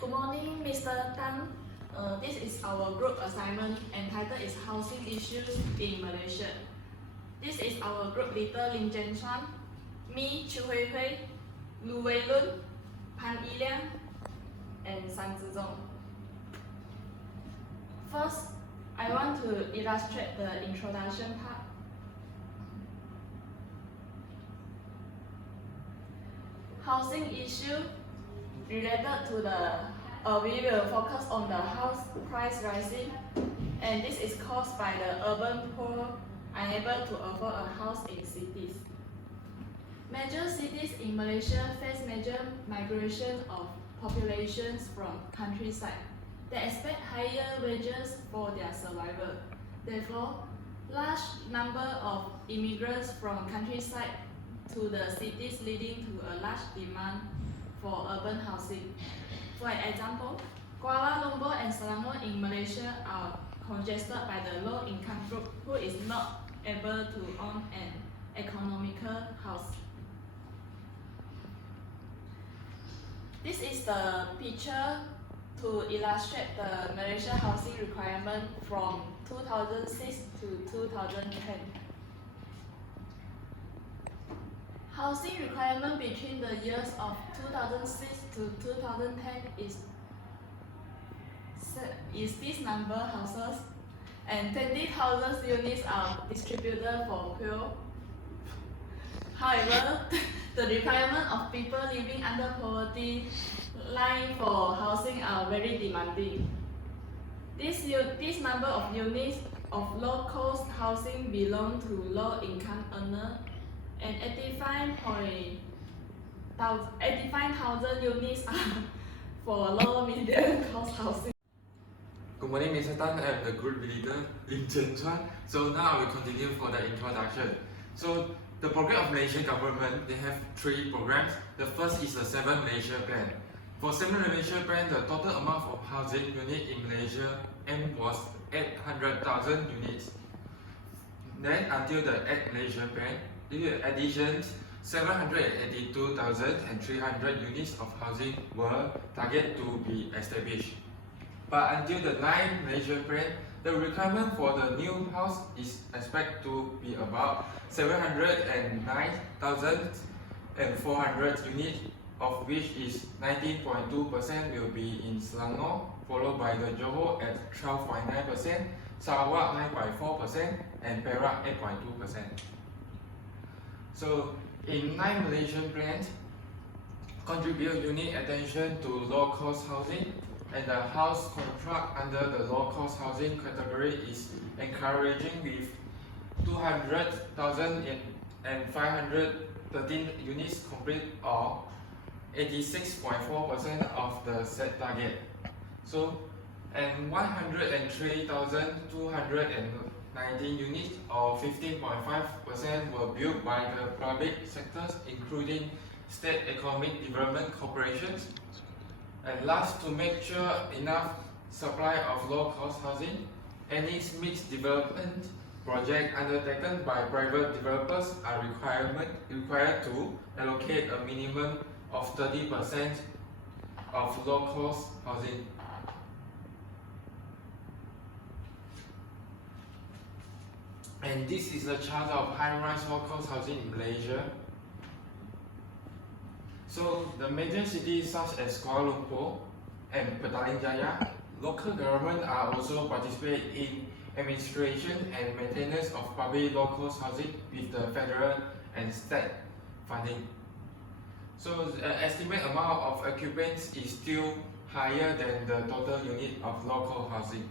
Good morning, Mr. Tan. This is our group assignment entitled is Housing Issues in Malaysia. This is our group leader Lim Jenn Chyuan, me, Choo Hui Hui, Loo Wei Lun, Phang Yee Liang, and Tsang Zi Zhong. First, I want to illustrate the introduction part. Housing issue related to we will focus on the house price rising, and this is caused by the urban poor unable to afford a house in cities. Major cities in Malaysia face major migration of populations from countryside. They expect higher wages for their survival. Therefore, large number of immigrants from countryside to the cities leading to a large demand for urban housing. For example, Kuala Lumpur and Selangor in Malaysia are congested by the low-income group who is not able to own an economical house. This is the picture to illustrate the Malaysia housing requirement from 2006 to 2010. Housing requirement between the years of 2006 to 2010 is this number houses, and 20,000 units are distributed for poor. However, the requirement of people living under poverty line for housing are very demanding. This number of units of low-cost housing belong to low-income earners, and 85,000 units are for low-medium cost housing. Good morning, Mr. Tan. I'm the group leader, Lim Jenn Chyuan. So now I will continue for the introduction. So the program of Malaysian government, they have 3 programs. The first is the 7 Malaysia plan. For 7 Malaysia plan, the total amount of housing unit in Malaysia was 800,000 units. Then until the 8 Malaysia plan, the additions 782,300 units of housing were targeted to be established. But until the 9th Malaysia plan, the requirement for the new house is expected to be about 709,400 units, of which is 19.2% will be in Selangor, followed by the Johor at 12.9%, Sarawak 9.4%, and Perak 8.2%. So in 9 Malaysian plans, contribute unique attention to low-cost housing, and the house contract under the low-cost housing category is encouraging with 200,000 and 513 units complete, or 86.4% of the set target. So, and 103,219 units, or 15.5%, were built by the public sectors, including state economic development corporations. And last, to make sure enough supply of low-cost housing, any mixed development project undertaken by private developers are required to allocate a minimum of 30% of low-cost housing. And this is a chart of high-rise low-cost housing in Malaysia. So the major cities such as Kuala Lumpur and Petaling Jaya, local government are also participate in administration and maintenance of public low-cost housing with the federal and state funding. So the estimate amount of occupants is still higher than the total unit of local housing.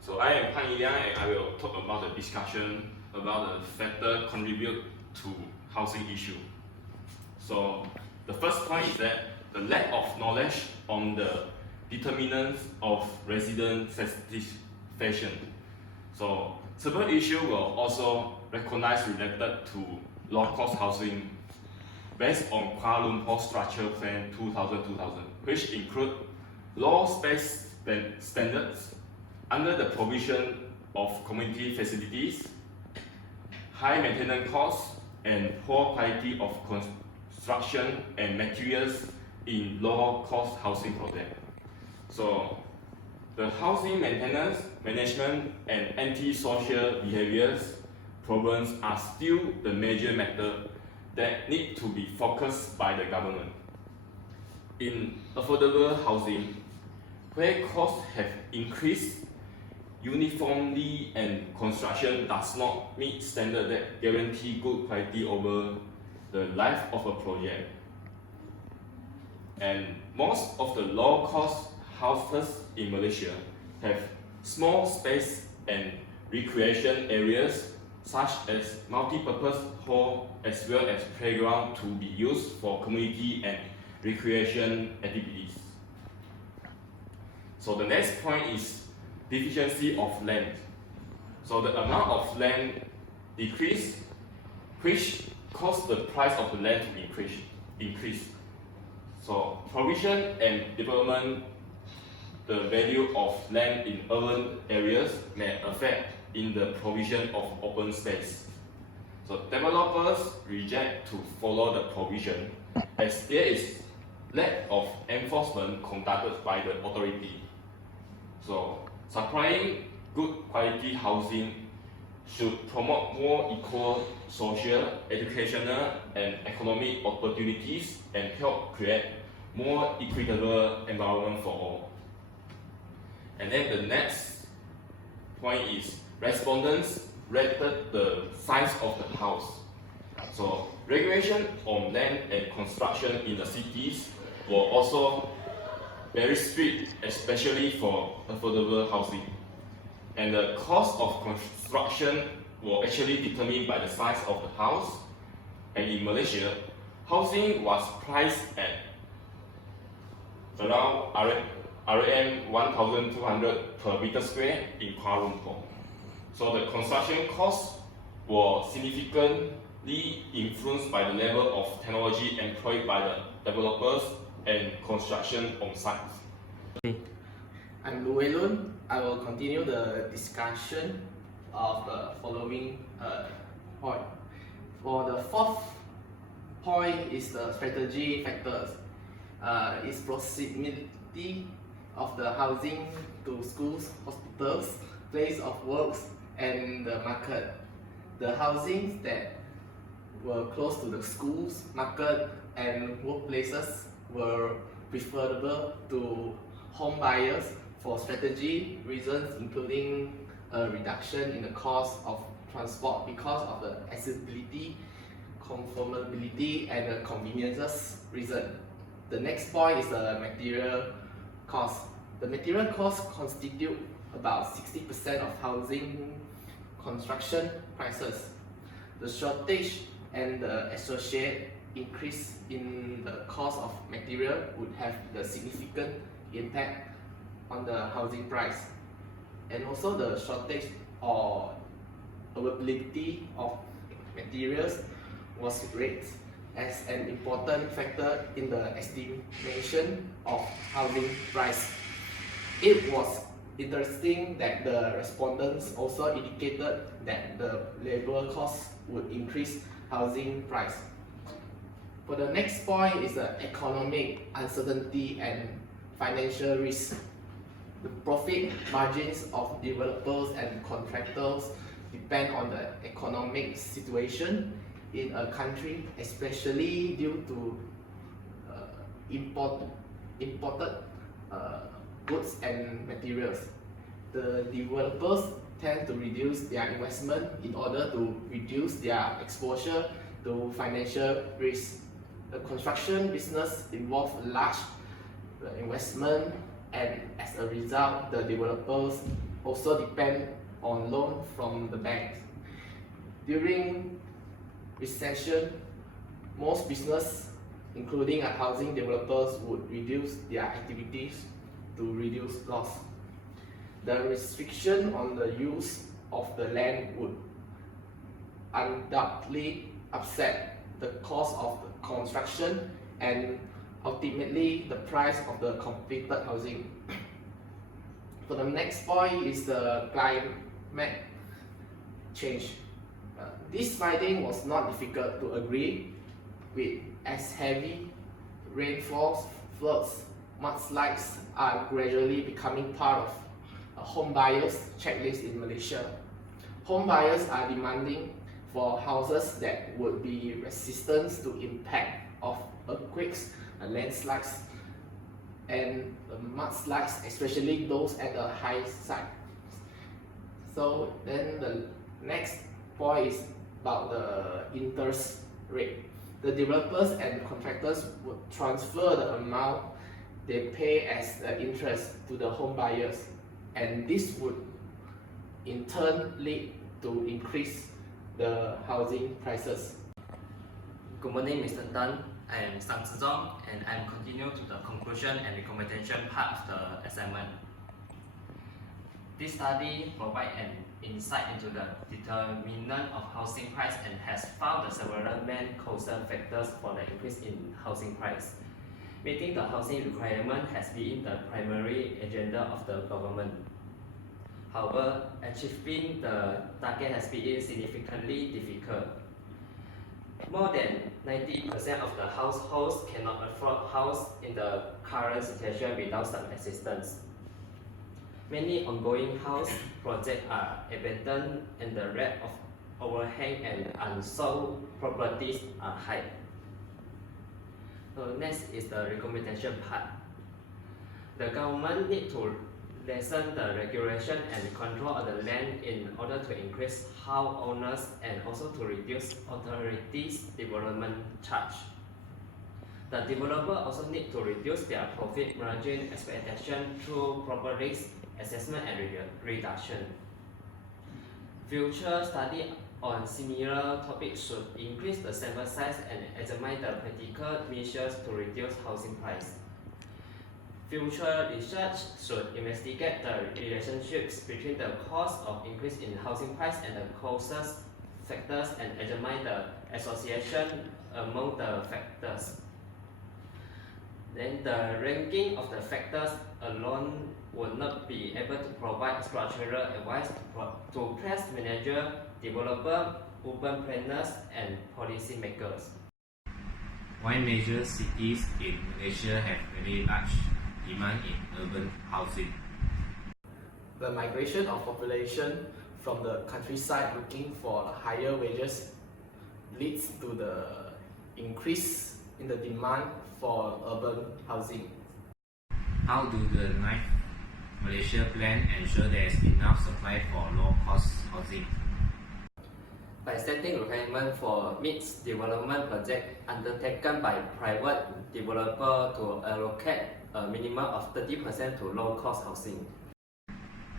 So I am Phang Yee Liang, and I will talk about the discussion about the factor contribute to housing issue. So the first point is that the lack of knowledge on the determinants of resident satisfaction. So several issues were also recognized related to low-cost housing based on Kuala Lumpur Structure Plan 2000, which include low space standards under the provision of community facilities, high maintenance costs, and poor quality of construction and materials in low-cost housing projects. So the housing maintenance, management, and anti-social behaviors problems are still the major matter that need to be focused by the government. In affordable housing, where costs have increased uniformly and construction does not meet standards that guarantee good quality over the life of a project. And most of the low-cost houses in Malaysia have small space and recreation areas such as multi-purpose hall as well as playground to be used for community and recreation activities. So the next point is deficiency of land. So the amount of land decrease, which cause the price of the land to increase. So provision and development, the value of land in urban areas may affect in the provision of open space. So developers reject to follow the provision as there is lack of enforcement conducted by the authority. So supplying good quality housing should promote more equal social, educational, and economic opportunities and help create more equitable environment for all. And then the next point is respondents rated the size of the house. So regulation on land and construction in the cities were also very strict, especially for affordable housing. And the cost of construction were actually determined by the size of the house. And in Malaysia, housing was priced at around RM 1,200 per meter square in Kuala Lumpur. So the construction costs were significantly influenced by the level of technology employed by the developers and construction on site. I'm Loo Wei Lun. I will continue the discussion of the following point. For the fourth point is the strategy factors. Its proximity of the housing to schools, hospitals, place of works, and the market. The housings that were close to the schools, market, and workplaces were preferable to home buyers for strategy reasons, including a reduction in the cost of transport because of the accessibility, conformability, and the conveniences reason. The next point is the material cost. The material costs constitute about 60% of housing construction prices. The shortage and the associated increase in the cost of material would have the significant impact on the housing price. And also the shortage or availability of materials was raised as an important factor in the estimation of housing price. It was interesting that the respondents also indicated that the labor costs would increase housing price. For the next point is the economic uncertainty and financial risk. The profit margins of developers and contractors depend on the economic situation in a country, especially due to imported goods and materials. The developers tend to reduce their investment in order to reduce their exposure to financial risk. The construction business involves large investment, and as a result, the developers also depend on loans from the banks. During recession, most business, including housing developers, would reduce their activities to reduce loss. The restriction on the use of the land would undoubtedly upset the cost of the construction and ultimately the price of the completed housing. For the next point is the climate change. This finding was not difficult to agree with, as heavy rainfalls, floods, mudslides are gradually becoming part of a home buyers checklist in Malaysia. Home buyers are demanding for houses that would be resistant to impact of earthquakes and landslides and mudslides, especially those at the high side. So then the next point is about the interest rate. The developers and contractors would transfer the amount they pay as the interest to the home buyers, and this would in turn lead to increase the housing prices. Good morning, Mr. Tan. I am Tsang Zi Zhong, and I am continue to the conclusion and recommendation part of the assignment. This study provides an insight into the determinant of housing price and has found the several main causal factors for the increase in housing price. Meeting the housing requirement has been the primary agenda of the government. However, achieving the target has been significantly difficult. More than 90% of the households cannot afford house in the current situation without some assistance. Many ongoing house projects are abandoned and the rate of overhang and unsold properties are high. So next is the recommendation part. The government needs to lessen the regulation and control of the land in order to increase house owners and also to reduce authorities' development charge. The developer also need to reduce their profit margin expectation through proper risk assessment and reduction. Future study on similar topics should increase the sample size and examine the practical measures to reduce housing price. Future research should investigate the relationships between the cost of increase in housing price and the causal factors and examine the association among the factors. Then the ranking of the factors alone would not be able to provide structural advice to place manager, developer, urban planners, and policymakers. Why major cities in Malaysia have very large demand in urban housing? The migration of population from the countryside looking for higher wages leads to the increase in the demand for urban housing. How do the 9th Malaysia Plan ensure there is enough supply for low-cost housing? By setting requirement for mixed development project undertaken by private developer to allocate a minimum of 30% to low-cost housing.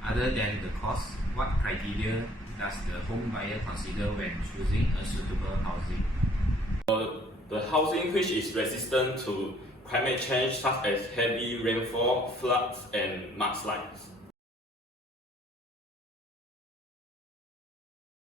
Other than the cost, what criteria does the home buyer consider when choosing a suitable housing? The housing which is resistant to climate change such as heavy rainfall, floods and mudslides.